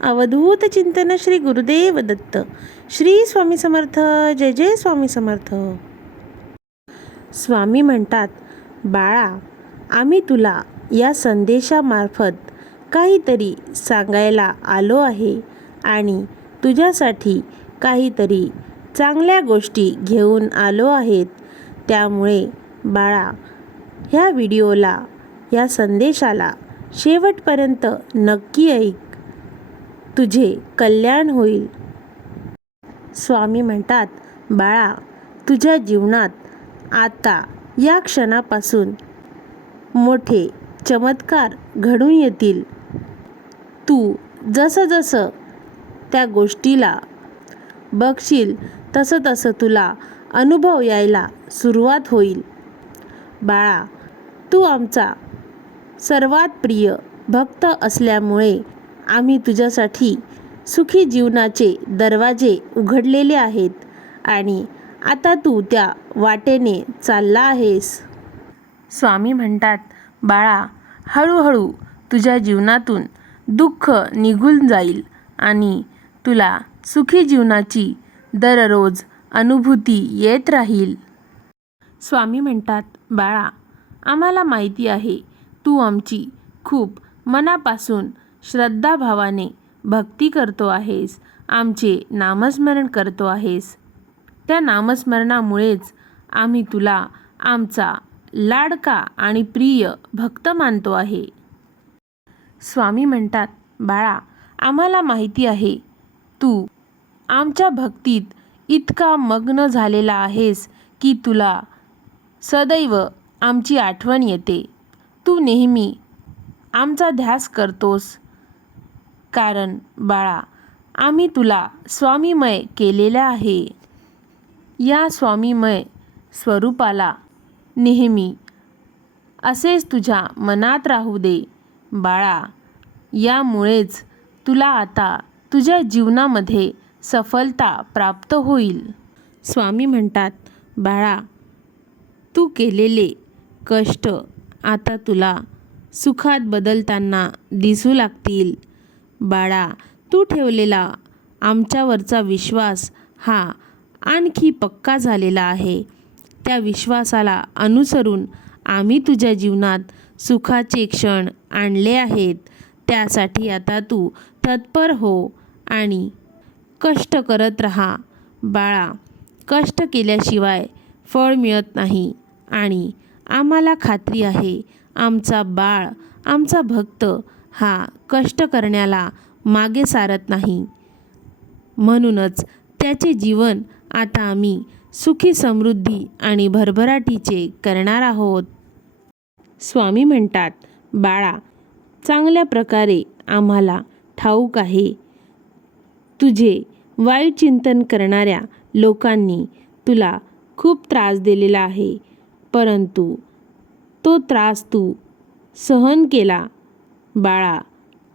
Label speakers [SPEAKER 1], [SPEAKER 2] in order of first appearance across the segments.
[SPEAKER 1] अवधूत चिंतन श्री गुरुदेव दत्त. श्री स्वामी समर्थ जय जय स्वामी समर्थ. स्वामी म्हणतात बाळा आम्ही तुला या संदेशामार्फत काहीतरी सांगायला आलो आहे आणि तुझ्यासाठी काहीतरी चांगल्या गोष्टी घेऊन आलो आहेत. त्यामुळे बाळा ह्या व्हिडिओला या संदेशाला शेवटपर्यंत नक्की ऐक. तुझे कल्याण होईल. स्वामी म्हणतात बाळा तुझ्या जीवनात आता या क्षणापासून मोठे चमत्कार घडून येतील. तू जसं जसं त्या गोष्टीला बघशील तसं तसं तुला अनुभव यायला सुरुवात होईल. बाळा तू आमचा सर्वात प्रिय भक्त असल्यामुळे आम्ही तुझ्यासाठी सुखी जीवनाचे दरवाजे उघडलेले आहेत आणि आता तू त्या वाटेने चालला आहेस. स्वामी म्हणतात बाळा हळूहळू तुझ्या जीवनातून दुःख निघून जाईल आणि तुला सुखी जीवनाची दररोज अनुभूती येत राहील. स्वामी म्हणतात बाळा आम्हाला माहिती आहे तू आमची खूप मनापासून श्रद्धाभावाने भक्ती करतो आहेस आमचे नामस्मरण करतो आहेस. त्या नामस्मरणामुळेच आम्ही तुला आमचा लाडका आणि प्रिय भक्त मानतो आहे. स्वामी म्हणतात बाळा आम्हाला माहिती आहे तू आमच्या भक्तीत इतका मग्न झालेला आहेस की तुला सदैव आमची आठवण येते. तू नेहमी आमचा ध्यास करतोस. कारण बाळा आम्ही तुला स्वामीमय केलेलं आहे. या स्वामीमय स्वरूपाला नेहमी असेच तुझ्या मनात राहू दे. बाळा यामुळेच तुला आता तुझ्या जीवनामध्ये सफलता प्राप्त होईल. स्वामी म्हणतात बाळा तू केलेले कष्ट आता तुला सुखात बदलताना दिसू लागतील. बाळा तू ठेवलेला आमच्यावरचा विश्वास हा आणखी पक्का झालेला आहे. त्या विश्वासाला अनुसरून आम्ही तुझ्या जीवनात सुखाचे क्षण आणले आहेत. त्यासाठी आता तू तत्पर हो आणि कष्ट करत राहा. बाळा कष्ट केल्याशिवाय फळ मिळत नाही आणि आम्हाला खात्री आहे आमचा बाळ आमचा भक्त हा कष्ट करण्याला मागे सारत नाही. म्हणूनच त्याचे जीवन आता आम्ही सुखी समृद्धी आणि भरभराटीचे करणार आहोत. स्वामी म्हणतात बाळा चांगल्या प्रकारे आम्हाला ठाऊक आहे. तुझे वाईट चिंतन करणाऱ्या लोकांनी तुला खूप त्रास दिलेला आहे परंतु तो त्रास तू सहन केला बाळा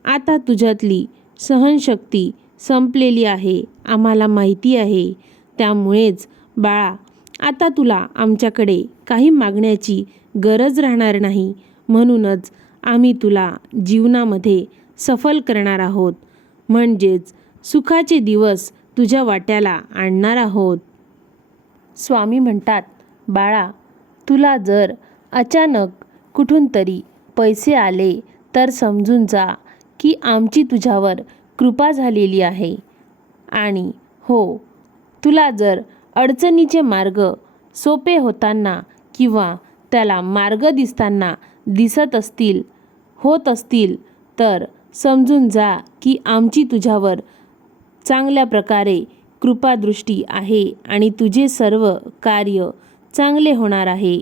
[SPEAKER 1] आता तुझ्यातली सहनशक्ती संपलेली आहे आम्हाला माहिती आहे. त्यामुळेच बाळा आता तुला आमच्याकडे काही मागण्याची गरज राहणार नाही. म्हणूनच आम्ही तुला जीवनामध्ये सफल करणार आहोत. म्हणजेच सुखाचे दिवस तुझ्या वाट्याला आणणार आहोत. स्वामी म्हणतात बाळा तुला जर अचानक कुठून तरी पैसे आले तर समजून जा की आमची तुझ्यावर कृपा झालेली आहे. आणि हो तुला जर अडचणीचे मार्ग सोपे होताना किंवा त्याला मार्ग दिसताना दिसत असतील होत असतील तर समजून जा की आमची तुझ्यावर चांगल्या प्रकारे कृपादृष्टी आहे आणि तुझे सर्व कार्य चांगले होणार आहे.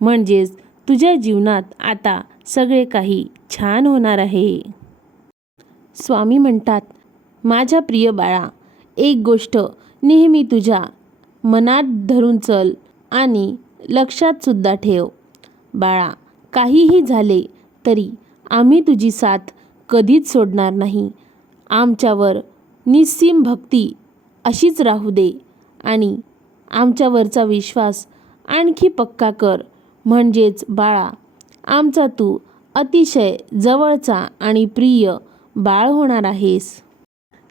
[SPEAKER 1] म्हणजेच तुझ्या जीवनात आता सगळे काही छान होणार आहे. स्वामी म्हणतात माझ्या प्रिय बाळा एक गोष्ट नेहमी तुझ्या मनात धरून चल आणि लक्षातसुद्धा ठेव. बाळा काहीही झाले तरी आम्ही तुझी साथ कधीच सोडणार नाही. आमच्यावर निस्सीम भक्ती अशीच राहू दे आणि आमच्यावरचा विश्वास आणखी पक्का कर. म्हणजेच बाळा आमचा तू अतिशय जवळचा आणि प्रिय बाळ होणार आहेस.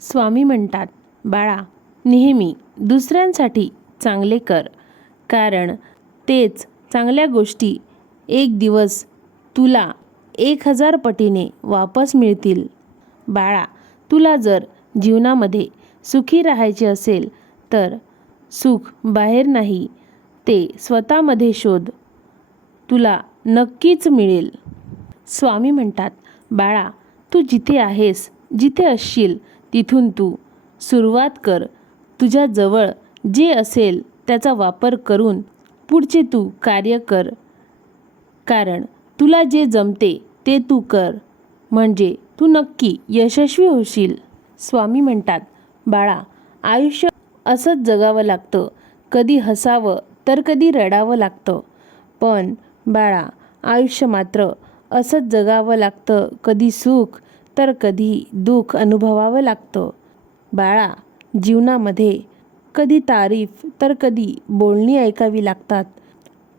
[SPEAKER 1] स्वामी म्हणतात बाळा नेहमी दुसऱ्यांसाठी चांगले कर. कारण तेच चांगल्या गोष्टी एक दिवस तुला एक हजार पटीने वापस मिळतील. बाळा तुला जर जीवनामध्ये सुखी राहायचे असेल तर सुख बाहेर नाही ते स्वतःमध्ये शोध. तुला नक्कीच मिळेल. स्वामी म्हणतात बाळा तू जिथे आहेस जिथे असशील तिथून तू. सुरुवात कर. तुझ्या जवळ जे असेल त्याचा वापर करून पुढचे तू कार्य कर. कारण तुला जे जमते ते तू कर. म्हणजे तू नक्की यशस्वी होशील. स्वामी म्हणतात बाळा आयुष्य असंच जगावं लागतं. कधी हसावं तर कधी रडावं लागतं. पण बाळा आयुष्य मात्र असंच जगावं लागतं. कधी सुख तर कधी दुःख अनुभवावं लागतं. बाळा जीवनामध्ये कधी तारीफ तर कधी बोलणी ऐकावी लागतात.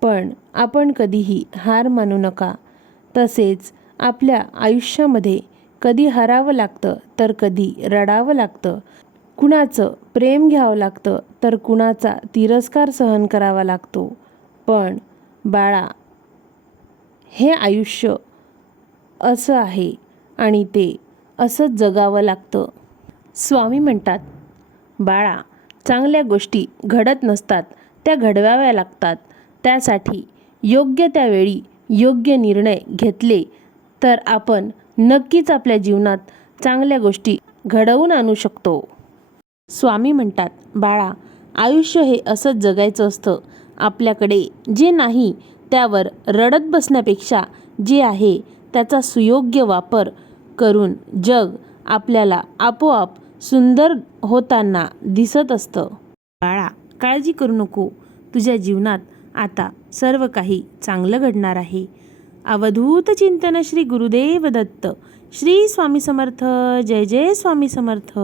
[SPEAKER 1] पण आपण कधीही हार मानू नका. तसेच आपल्या आयुष्यामध्ये कधी हरावं लागतं तर कधी रडावं लागतं. कुणाचं प्रेम घ्यावं लागतं तर कुणाचा तिरस्कार सहन करावा लागतो. पण बाळा हे आयुष्य असं आहे आणि ते असंच जगावं लागतं. स्वामी म्हणतात बाळा चांगल्या गोष्टी घडत नसतात त्या घडवाव्या लागतात. त्यासाठी योग्य त्यावेळी योग्य निर्णय घेतले तर आपण नक्कीच आपल्या जीवनात चांगल्या गोष्टी घडवून आणू शकतो. स्वामी म्हणतात बाळा आयुष्य हे असंच जगायचं असतं. आपल्याकडे जे नाही त्यावर रडत बसण्यापेक्षा जे आहे त्याचा सुयोग्य वापर करून जग आपल्याला आपोआप सुंदर होताना दिसत असतं. बाळा काळजी करू नको. तुझ्या जीवनात आता सर्व काही चांगलं घडणार आहे. अवधूत चिंतन श्री गुरुदेव दत्त. श्री स्वामी समर्थ. जय जय स्वामी समर्थ.